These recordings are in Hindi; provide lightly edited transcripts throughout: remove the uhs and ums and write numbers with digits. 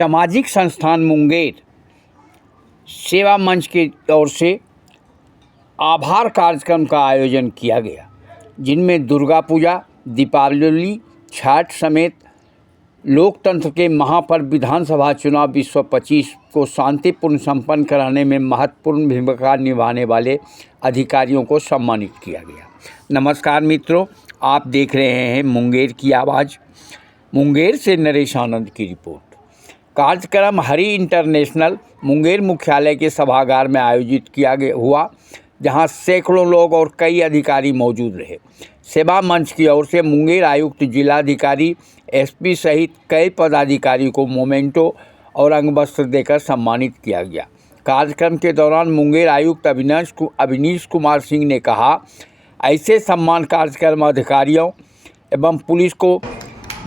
सामाजिक संस्थान मुंगेर सेवा मंच की ओर से आभार कार्यक्रम का आयोजन किया गया, जिनमें दुर्गा पूजा, दीपावली, छठ समेत लोकतंत्र के महापर्व विधानसभा चुनाव 2025 को शांतिपूर्ण संपन्न कराने में महत्वपूर्ण भूमिका निभाने वाले अधिकारियों को सम्मानित किया गया। नमस्कार मित्रों, आप देख रहे हैं मुंगेर की आवाज़। मुंगेर से नरेश आनंद की रिपोर्ट। कार्यक्रम हरि इंटरनेशनल मुंगेर मुख्यालय के सभागार में आयोजित किया हुआ, जहां सैकड़ों लोग और कई अधिकारी मौजूद रहे। सेवा मंच की ओर से मुंगेर आयुक्त, जिलाधिकारी, एसपी सहित कई पदाधिकारी को मोमेंटो और अंगवस्त्र देकर सम्मानित किया गया। कार्यक्रम के दौरान मुंगेर आयुक्त अविनीश कुमार सिंह ने कहा, ऐसे सम्मान कार्यक्रम अधिकारियों एवं पुलिस को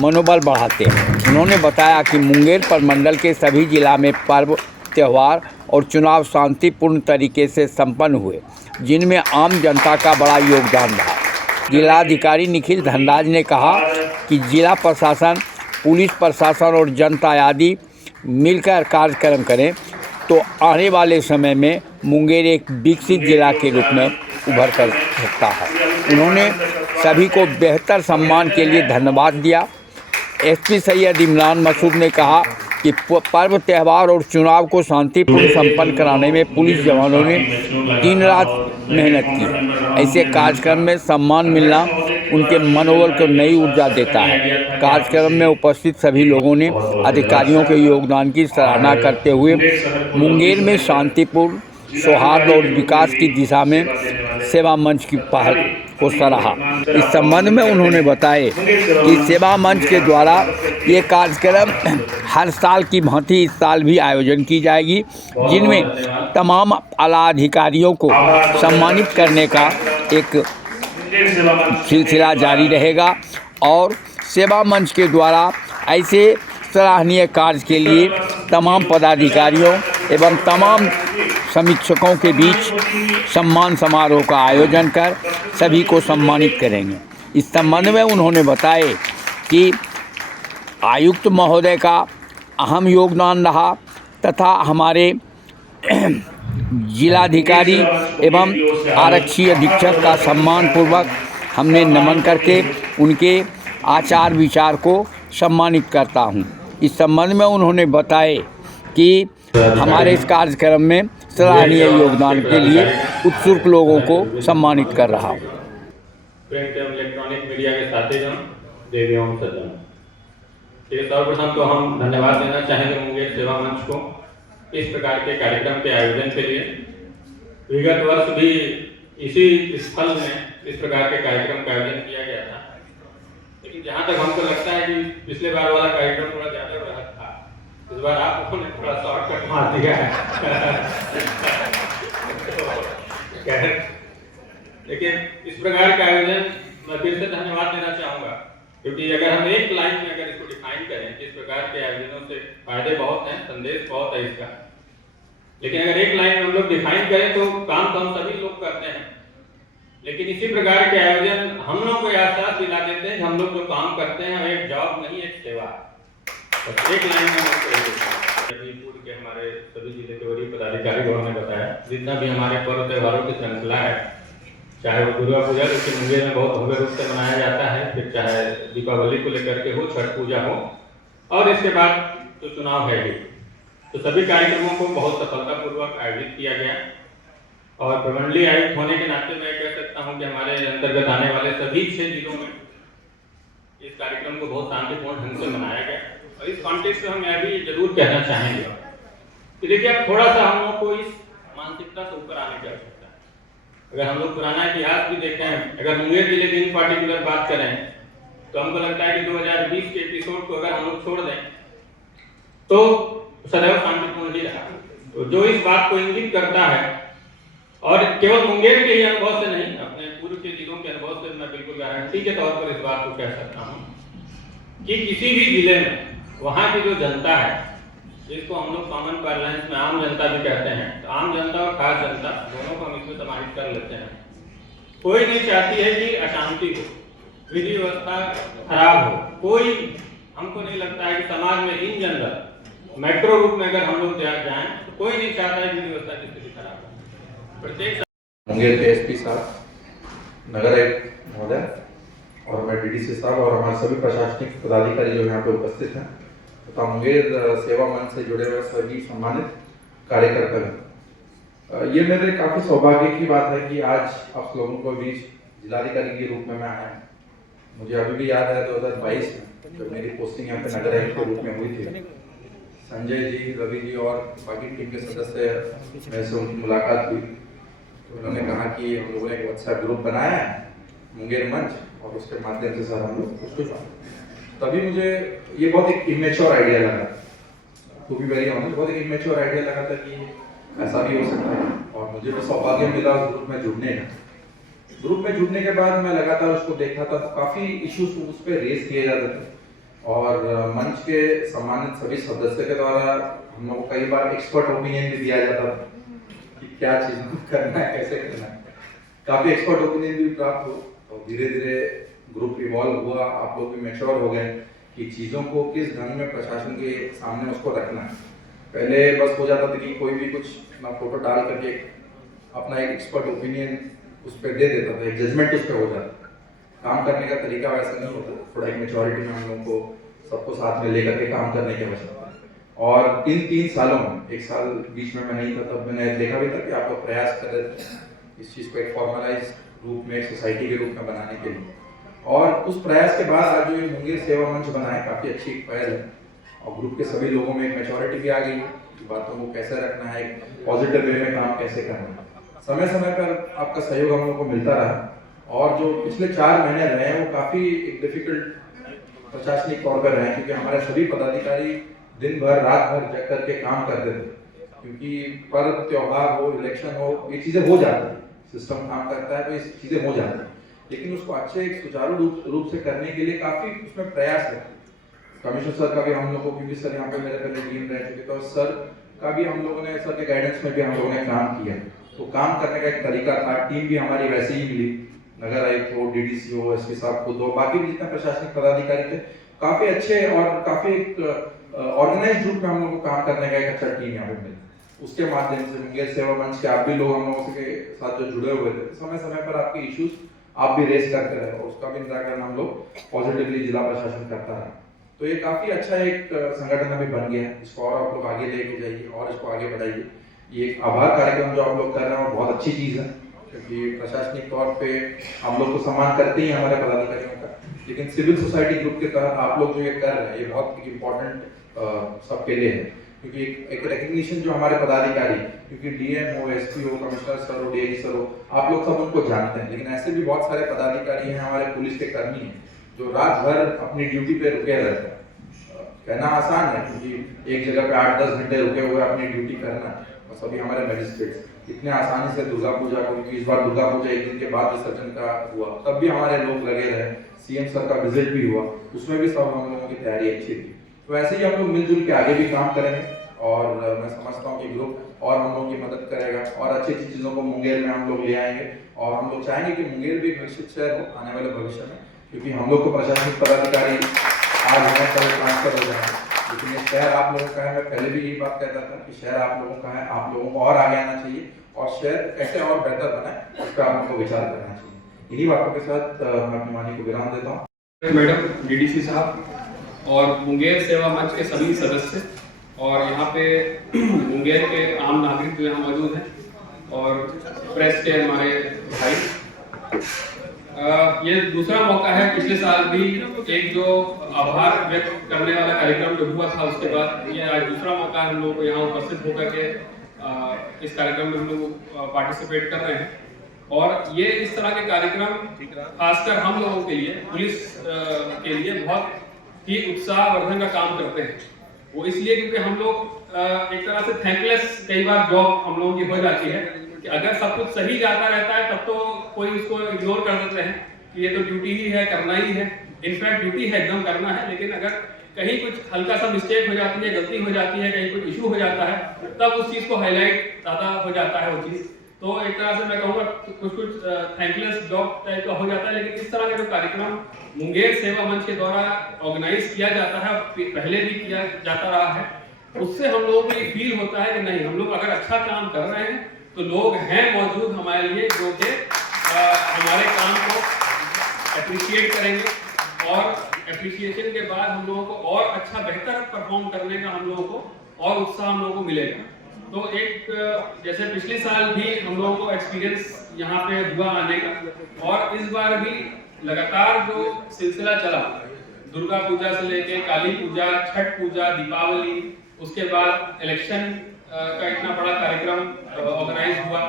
मनोबल बढ़ाते हैं। उन्होंने बताया कि मुंगेर प्रमंडल के सभी जिला में पर्व, त्यौहार और चुनाव शांतिपूर्ण तरीके से संपन्न हुए, जिनमें आम जनता का बड़ा योगदान रहा। जिलाधिकारी निखिल धनराज ने कहा कि जिला प्रशासन, पुलिस प्रशासन और जनता आदि मिलकर कार्यक्रम करें तो आने वाले समय में मुंगेर एक विकसित जिला के रूप में उभर कर सकता है। उन्होंने सभी को बेहतर सम्मान के लिए धन्यवाद दिया। एसपी सैयद इमरान मसूद ने कहा कि पर्व, त्यौहार और चुनाव को शांतिपूर्ण संपन्न कराने में पुलिस जवानों ने दिन रात मेहनत की। ऐसे कार्यक्रम में सम्मान मिलना उनके मनोबल को नई ऊर्जा देता है। कार्यक्रम में उपस्थित सभी लोगों ने अधिकारियों के योगदान की सराहना करते हुए मुंगेर में शांतिपूर्ण, सौहार्द और विकास की दिशा में सेवा मंच की पहल को सराहा। इस संबंध में उन्होंने बताया कि सेवा मंच के द्वारा ये कार्यक्रम हर साल की भांति इस साल भी आयोजन की जाएगी, जिनमें तमाम आला अधिकारियों को सम्मानित करने का एक सिलसिला जारी रहेगा और सेवा मंच के द्वारा ऐसे सराहनीय कार्य के लिए तमाम पदाधिकारियों एवं तमाम समीक्षकों के बीच सम्मान समारोह का आयोजन कर सभी को सम्मानित करेंगे। इस संबंध में उन्होंने बताया कि आयुक्त महोदय का अहम योगदान रहा तथा हमारे जिलाधिकारी एवं आरक्षी अधीक्षक का सम्मानपूर्वक हमने नमन करके उनके आचार विचार को सम्मानित करता हूं। इस संबंध में उन्होंने बताया कि हमारे इस कार्यक्रम में सराहनीय योगदान के लिए उत्सुक लोगों को सम्मानित कर रहा हूँ। प्रिंट एवं इलेक्ट्रॉनिक मीडिया के साथीगण, देवियों सज्जन, सर्वप्रथम तो हम धन्यवाद देना चाहेंगे मुंगेर सेवा मंच को इस प्रकार के कार्यक्रम के आयोजन के लिए। विगत वर्ष भी इसी स्थल में इस प्रकार के कार्यक्रम का आयोजन किया गया था, लेकिन जहाँ तक हमको लगता है कि पिछले बार वाला कार्यक्रम थोड़ा ज्यादा बृहद था, इस बार आप लोगों ने थोड़ा शॉर्टकट मार दिया है। लेकिन इस प्रकार का आयोजन मैं फिर से धन्यवाद देना चाहूँगा, क्योंकि अगर हम एक लाइन में अगर इसको डिफाइन करें कि इस प्रकार के आयोजनों से फायदे बहुत हैं, संदेश बहुत है इसका, लेकिन अगर एक लाइन में हम लोग डिफाइन करें तो काम तो हम सभी लोग करते हैं, लेकिन इसी प्रकार के आयोजन हम लोग को एहसास दिला देते हैं कि हम लोग जो काम करते हैं एक जॉब नहीं, एक सेवा। तो एक लाइन में पूर्व के हमारे सभी जिले के वरीय पदाधिकारियों ने बताया, जितना भी हमारे पर्व त्योहारों की श्रृंखला है, चाहे वो दुर्गा पूजा जो कि मुंगेर में बहुत भव्य रूप से मनाया जाता है, फिर चाहे दीपावली को लेकर के हो, छठ पूजा हो, और इसके बाद तो चुनाव है ही, तो सभी कार्यक्रमों को बहुत सफलतापूर्वक आयोजित किया गया। और प्रमंडलीय आयुक्त होने के नाते मैं कह सकता हूं कि हमारे अंतर्गत आने वाले सभी 6 जिलों में इस कार्यक्रम को बहुत शांतिपूर्ण ढंग से मनाया गया। और इस कॉन्टेक्स्ट में हम यह भी जरूर कहना चाहेंगे कि देखिए, अब थोड़ा सा हम लोग को इस मानसिकता से ऊपर आने की आवश्यकता है। अगर हम लोग पुराना इतिहास भी देखें, अगर मुंगेर जिले की इन पार्टिकुलर बात करें, तो हमको लगता है कि 2020 के एपिसोड को अगर हम लोग छोड़ दें तो सदैव शांतिपूर्ण ही रहा। तो जो इस बात को इंगित करता है, और केवल मुंगेर के ही अनुभव से नहीं, अपने पूर्व के जिलों के अनुभव से मैं बिल्कुल गारंटी के तौर पर इस बात को कह सकता हूँ कि किसी भी जिले में वहाँ की जो जनता है, जिसको हम लोग कॉमन पार्लेंस में आम जनता भी कहते हैं, तो आम जनता और खास जनता दोनों को हम इसमें समाहित कर लेते हैं। कोई नहीं चाहती है कि अशांति हो, विधि व्यवस्था खराब हो। कोई, हमको नहीं लगता है कि समाज में इन जनरल मेट्रो रूट में अगर हम लोग जाएं तो कोई नहीं चाहता है कि व्यवस्था की स्थिति खराब हो। प्रत्येक मुंगेर के एसपी साहब, नगर आयुक्त महोदय और मैं डीडीसी साहब और हमारे सभी प्रशासनिक पदाधिकारी जो यहाँ पे उपस्थित हैं तथा मुंगेर सेवा मंच से जुड़े हुए सभी सम्मानित कार्यकर्ता। ये मेरे काफ़ी सौभाग्य की बात है कि आज आप लोगों को बीच जिलाधिकारी के रूप में मैं आया हूँ। मुझे अभी भी याद है 2022 में जब मेरी पोस्टिंग यहाँ पे नगर आयुक्त के रूप में हुई थी, संजय जी, रवि जी और बाकी टीम के सदस्य मेरे से उनकी मुलाकात हुई। तो उन्होंने कहा कि हम लोगों ने एक अच्छा ग्रुप बनाया है मुंगेर मंच और उसके माध्यम से सर हम लोग उसको तभी मुझे ये बहुत एक इमेच्योर आइडिया लगा, टू बी वेरी ऑनेस्ट, बहुत एक इमेच्योर आइडिया लगा था कि ऐसा भी हो सकता है। और मुझे भी सौभाग्य मिला उस ग्रुप में जुड़ने का। ग्रुप में जुड़ने के बाद मैं लगातार उसको देखता था, तो काफ़ी इश्यूज उस पर रेज किए जाते थे और मंच के सम्मानित सभी सदस्य के द्वारा हम लोग को कई बार एक्सपर्ट ओपिनियन भी दिया जाता था कि क्या चीज़ करना है, कैसे करना है। काफ़ी एक्सपर्ट ओपिनियन भी प्राप्त हो और धीरे धीरे ग्रुप इवॉल्व हुआ, आप लोग भी मैच्योर हो गए कि चीज़ों को किस ढंग में प्रशासन के सामने उसको रखना है। पहले बस हो जाता था कि कोई भी कुछ अपना फोटो डाल करके अपना एक एक्सपर्ट ओपिनियन उस पर दे देता था, एक जजमेंट उस पर हो जाता। काम करने का तरीका वैसा नहीं होता, थोड़ा एक मेच्योरिटी में हम लोगों को सबको साथ में लेकर के काम करने की आवश्यकता है। और इन 3 सालों में, एक साल बीच में मैं नहीं था, तब मैंने देखा भी था कि आप लोग प्रयास कर रहे थे इस चीज़ को एक फॉर्मलाइज रूप में, एक सोसाइटी के रूप में बनाने के लिए। और उस प्रयास के बाद आज जो ये मुंगेर सेवा मंच बना है, काफ़ी अच्छी एक पहल है और ग्रुप के सभी लोगों में एक मेच्योरिटी भी आ गई है कि बातों को कैसे रखना है, एक पॉजिटिव वे में काम कैसे करना है। समय समय पर आपका सहयोग हम लोग को मिलता रहा और जो पिछले 4 महीने रहे हैं वो काफ़ी एक डिफिकल्ट प्रशासनिक तौर पर रहे, क्योंकि हमारे सभी पदाधिकारी दिन भर रात भर जग करके काम करते थे, क्योंकि पर्व त्योहार हो, इलेक्शन हो, ये चीज़ें हो जाती है, सिस्टम काम करता है तो ये चीज़ें हो जाती है, लेकिन उसको अच्छे एक सुचारू रूप से करने के लिए काफ़ी उसमें प्रयास है। कमिश्नर सर का भी हम लोग को, क्योंकि सर यहाँ पे मेरे पहले टीम रह चुके थे और सर का भी हम लोगों ने, सर के गाइडेंस में भी हम लोगों ने काम किया, तो काम करने का एक तरीका था। टीम भी हमारी वैसे ही मिली, नगर आयुक्त हो, डीडीसी हो, एसपी साहब खुद हो, बाकी भी जितने प्रशासनिक पदाधिकारी थे, काफ़ी अच्छे और काफ़ी एक ऑर्गेनाइज रूप में हम लोग को काम करने का एक अच्छा टीम यहाँ पे मिला। उसके माध्यम से मुंगेर सेवा मंच के आप भी लोग हम लोगों के साथ जो जुड़े हुए थे, समय समय पर आपके इश्यूज आप भी रेस करते रहे और उसका भी निराकरण हम लोग पॉजिटिवली जिला प्रशासन करता रहा। तो ये काफ़ी अच्छा एक संगठन अभी बन गया है, इसको और आप लोग आगे लेके जाइए और इसको आगे बढ़ाइए। ये एक आभार कार्यक्रम जो आप लोग कर रहे हैं और बहुत अच्छी चीज़ है, क्योंकि प्रशासनिक तौर पे हम लोग को सम्मान करते ही हमारे पदाधिकारियों का, लेकिन सिविल सोसाइटी ग्रुप के तहत आप लोग जो ये कर रहे हैं ये बहुत इम्पोर्टेंट सबके लिए है, क्योंकि एक रिकग्निशन जो हमारे पदाधिकारी, क्योंकि डीएम हो, एसपी हो, कमिश्नर सर हो, डीआईजी सर हो, आप लोग सब उनको जानते हैं, लेकिन ऐसे भी बहुत सारे पदाधिकारी हैं, हमारे पुलिस के कर्मी हैं जो रात भर अपनी ड्यूटी पे रुके रहते हैं। कहना आसान है क्योंकि एक जगह पे 8-10 घंटे रुके हुए अपनी ड्यूटी करना, और सभी हमारे मजिस्ट्रेट इतने आसानी से दुर्गा पूजा को, क्योंकि इस बार दुर्गा पूजा एक दिन के बाद विसर्जन का हुआ, तब भी हमारे लोग लगे रहे, सीएम सर का विजिट भी हुआ, उसमें भी सब हम लोगों की तैयारी अच्छी थी। तो ऐसे ही हम लोग मिलजुल के आगे भी काम करेंगे और मैं समझता हूँ कि ग्रुप और हम लोग की मदद करेगा और अच्छी अच्छी चीज़ों को मुंगेर में हम लोग ले आएंगे और हम लोग चाहेंगे कि मुंगेर भी एक विकसित शहर हो आने वाले भविष्य में, क्योंकि हम लोग को प्रशासनिक पदाधिकारी आज हमें कल ट्रांसफर हो जाएंगे, लेकिन ये शहर आप लोगों का है। मैं पहले भी यही बात कहता था कि शहर आप लोगों का है, आप लोगों को और आगे आना चाहिए और शहर कैसे और बेहतर बनाए उस पर आप लोगों को विचार करना चाहिए। इन्हीं बातों के साथ मैं अपनी वाणी को विराम देता हूँ। मैडम, डीडीसी साहब और मुंगेर सेवा मंच के सभी सदस्य और यहाँ पे मुंगेर के आम नागरिक जो यहाँ मौजूद हैं और प्रेस के हमारे भाई, ये दूसरा मौका है। पिछले साल भी एक जो आभार व्यक्त करने वाला कार्यक्रम जो हुआ था, उसके बाद ये आज दूसरा मौका है हम लोग को यहाँ उपस्थित होकर के इस कार्यक्रम में हम लोग पार्टिसिपेट कर रहे हैं। और ये इस तरह के कार्यक्रम खासकर हम लोगों के लिए, पुलिस के लिए बहुत ही उत्साहवर्धन का काम करते हैं। वो इसलिए क्योंकि हम लोग एक तरह से थैंकलेस कई बार जॉब हम लोगों की हो जाती है कि अगर सब कुछ सही जाता रहता है तब तो कोई उसको इग्नोर कर देते हैं कि ये तो ड्यूटी ही है, करना ही है। इनफैक्ट ड्यूटी है, एकदम करना है, लेकिन अगर कहीं कुछ हल्का सा मिस्टेक हो जाती है, गलती हो जाती है, कहीं कुछ इशू हो जाता है, तब उस चीज़ को हाईलाइट ज़्यादा हो जाता है वो चीज़। तो एक तरह से मैं कहूँगा कुछ थैंकलेस जॉब टाइप का हो जाता है। लेकिन इस तरह का जो कार्यक्रम मुंगेर सेवा मंच के द्वारा ऑर्गेनाइज किया जाता है, पहले भी किया जाता रहा है, उससे हम लोगों को ये फील होता है कि नहीं, हम लोग अगर अच्छा काम कर रहे हैं तो लोग हैं मौजूद हमारे लिए जो कि हमारे काम को अप्रिशिएट करेंगे और अप्रिशिएशन के बाद हम लोगों को और अच्छा बेहतर परफॉर्म करने का हम लोगों को और उत्साह हम लोगों को मिलेगा। तो एक जैसे पिछले साल भी हम लोगों को एक्सपीरियंस यहाँ पे हुआ आने का, और इस बार भी लगातार जो सिलसिला चला, दुर्गा पूजा से लेके काली पूजा, छठ पूजा, दीपावली, उसके बाद इलेक्शन का इतना बड़ा कार्यक्रम ऑर्गेनाइज हुआ,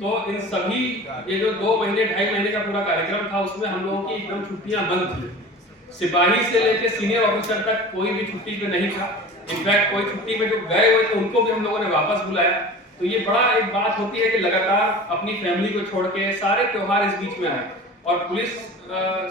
तो इन सभी ये जो 2 महीने 2.5 महीने का पूरा कार्यक्रम था उसमें हम लोगों की एकदम छुट्टियां बंद थी। सिपाही से लेके सीनियर ऑफिसर तक कोई भी छुट्टी पे नहीं था। इनफैक्ट कोई छुट्टी पे जो गए हुए थे उनको भी हम लोगों ने वापस बुलाया। तो ये बड़ा एक बात होती है कि लगातार अपनी फैमिली को छोड़ के सारे त्योहार इस बीच में आए, और पुलिस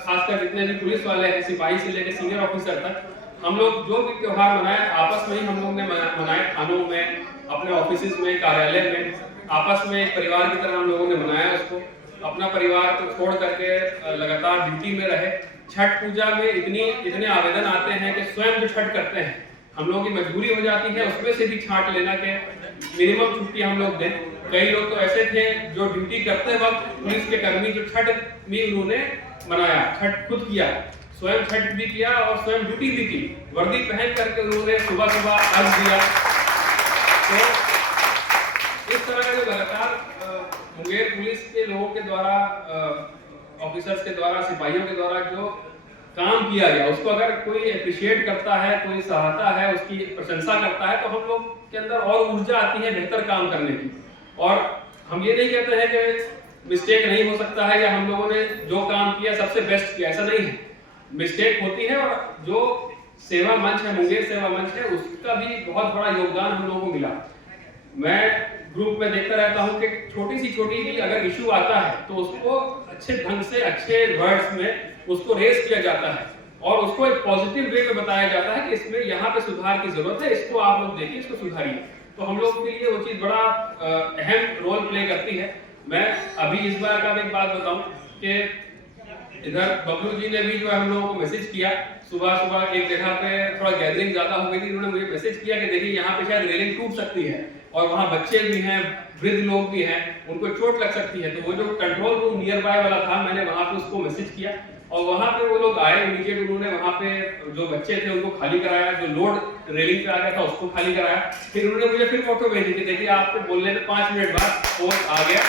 खासकर जितने भी पुलिस वाले हैं, सिपाही से लेकर सीनियर ऑफिसर तक, हम लोग जो भी त्योहार मनाए आपस में ही हम लोग ने मनाए, थानों में, अपने ऑफिस में, कार्यालय में, आपस में एक परिवार की तरह हम लोगों ने मनाया उसको। अपना परिवार को छोड़ करके लगातार ड्यूटी में रहे। छठ पूजा में इतने आवेदन आते हैं कि स्वयं जो छठ करते हैं हम लोगों की मजबूरी हो जाती है उसमें से भी छांट लेना के मिनिमम छुट्टी हम लोग दें। कई लोग तो ऐसे थे जो ड्यूटी करते वक्त पुलिस के कर्मी जो छठ में उन्होंने मनाया, छठ खुद किया, स्वयं छठ भी किया और स्वयं ड्यूटी भी की, वर्दी पहन करके उन्होंने सुबह सुबह अर्घ दिया। तो इस तरह का जो लगातार मुंगेर पुलिस के लोगों के द्वारा, ऑफिसर्स के द्वारा, सिपाहियों के द्वारा जो काम किया गया उसको अगर कोई अप्रिशिएट करता है, कोई सराहता है, उसकी प्रशंसा करता है, तो हम लोग के अंदर और ऊर्जा आती है बेहतर काम करने की। और हम ये नहीं कहते हैं कि मिस्टेक नहीं हो सकता है या हम लोगों ने जो काम किया सबसे बेस्ट किया, ऐसा नहीं है। मिस्टेक होती है, और जो सेवा मंच है, मुंगेर सेवा मंच है, उसका भी बहुत बड़ा योगदान हम लोगों को मिला। मैं ग्रुप में देखता रहता हूं कि छोटी भी अगर इशू आता है तो उसको अच्छे ढंग से, अच्छे वर्ड्स में उसको रेस किया जाता है और उसको एक पॉजिटिव वे में बताया जाता है कि इसमें यहाँ पे सुधार की जरूरत है, इसको आप लोग देखिए, इसको सुधारिए। तो हम लोग के लिए वो चीज बड़ा अहम रोल प्ले करती है। मैं अभी इस बार का एक बात बताऊं कि इधर बबलू जी ने भी जो हम लोगों को मैसेज किया, सुबह एक जगह पे थोड़ा गैदरिंग ज्यादा हो गई थी, उन्होंने मुझे मैसेज किया कि देखिए यहाँ पे शायद रेलिंग टूट सकती है और वहाँ बच्चे भी हैं, वृद्ध लोग भी हैं, उनको चोट लग सकती है। तो वो जो कंट्रोल रूम नियर बाय वाला था, मैंने वहाँ पे उसको मैसेज किया और वहाँ पे वो लोग आए इमीडिएट, उन्होंने वहाँ पे जो बच्चे थे उनको खाली कराया, जो लोड रेलिंग पे आ गया था उसको खाली कराया। फिर उन्होंने मुझे फिर फोटो भेजी कि देखिए आपको बोलने के 5 मिनट बाद फोर्स आ गया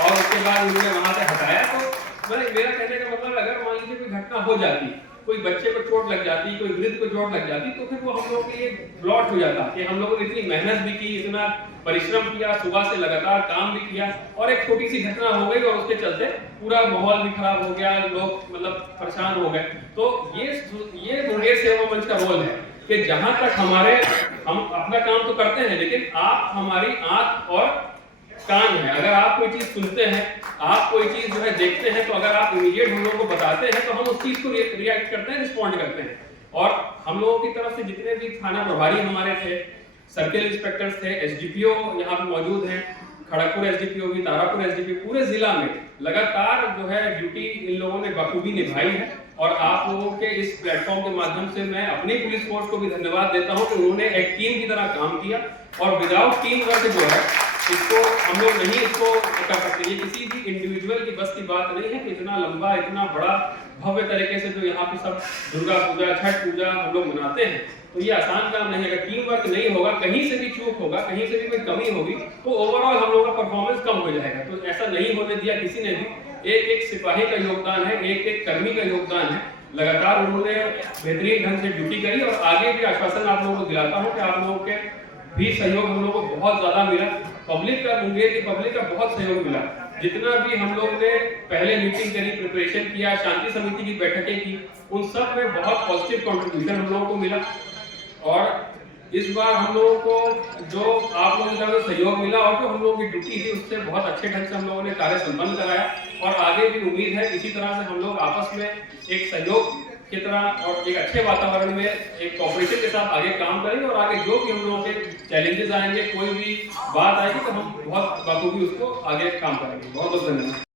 और उसके बाद उन्होंने वहाँ से हटाया। तो मेरा कहने का मतलब, अगर मान लीजिए कोई घटना हो जाती, कोई बच्चे को चोट लग जाती, कोई वृद्ध को चोट लग जाती, तो फिर वो हम लोगों के लिए ब्लॉट हो जाता कि हम लोगों ने इतनी मेहनत भी की, इतना परिश्रम किया, सुबह से लगातार काम भी किया और एक छोटी सी घटना हो गई और उसके चलते पूरा माहौल भी खराब हो गया, लोग मतलब परेशान हो गए। तो ये मुंगेर सेवा मंच का रोल है कि जहां तक हम अपना काम तो करते हैं, लेकिन आप हमारी आंख और कान है। अगर आप कोई चीज सुनते हैं, आप कोई चीज जो है देखते हैं, तो अगर आप इमीडिएट हम लोगों को बताते हैं तो हम उस चीज को रिएक्ट करते हैं, रिस्पॉन्ड करते हैं। और हम लोगों की तरफ से जितने भी थाना प्रभारी हमारे थे, सर्किल इंस्पेक्टर्स थे, एसडीपीओ यहाँ पे मौजूद हैं, खड़गपुर एसडीपीओ भी, तारापुर एसडीपीओ, पूरे जिला में लगातार जो है ड्यूटी इन लोगों ने बखूबी निभाई है। और आप लोगों के इस प्लेटफॉर्म के माध्यम से मैं अपनी पुलिस फोर्स को भी धन्यवाद देता हूं कि उन्होंने एक टीम की तरह काम किया और विदाउट टीम वर्क जो है इसको हम लोग नहीं इसको कर सकते। ये किसी भी इंडिविजुअल की बस की बात नहीं है कि इतना लंबा, इतना बड़ा भव्य तरीके से जो यहाँ पे सब दुर्गा पूजा, छठ पूजा हम लोग मनाते हैं, तो ये आसान काम नहीं है। अगर टीम वर्क नहीं होगा, कहीं से भी चूक होगा, कहीं से भी कोई कमी होगी, तो ओवरऑल हम लोगों का परफॉर्मेंस कम हो जाएगा। तो ऐसा नहीं होने दिया किसी ने भी। एक सिपाही का योगदान है, एक कर्मी का योगदान है। लगातार उन्होंने बेहतरीन ढंग से ड्यूटी करी और आगे भी आश्वासन आप लोगों को दिलाता हूँ कि आप लोगों के भी सहयोग हम लोगों को बहुत ज्यादा मिला। पब्लिक का, मुंगेर की पब्लिक का बहुत सहयोग मिला। जितना भी हम लोग ने पहले मीटिंग करी, प्रिपरेशन किया, शांति समिति की बैठकें की, उन सब में बहुत पॉजिटिव कंट्रीब्यूशन हम लोगों को मिला। और इस बार हम लोगों को जो आप लोगों का सहयोग मिला और जो हम लोगों की ड्यूटी थी उससे बहुत अच्छे ढंग से हम लोगों ने कार्य संपन्न कराया। और आगे भी उम्मीद है इसी तरह से हम लोग आपस में एक सहयोग की तरह और एक अच्छे वातावरण में एक कॉपरेशन के साथ आगे काम करेंगे। और आगे जो भी हम लोगों के चैलेंजेस आएंगे, कोई भी बात आएगी, तो हम बहुत बखूबी उसको आगे काम करेंगे। बहुत बहुत धन्यवाद।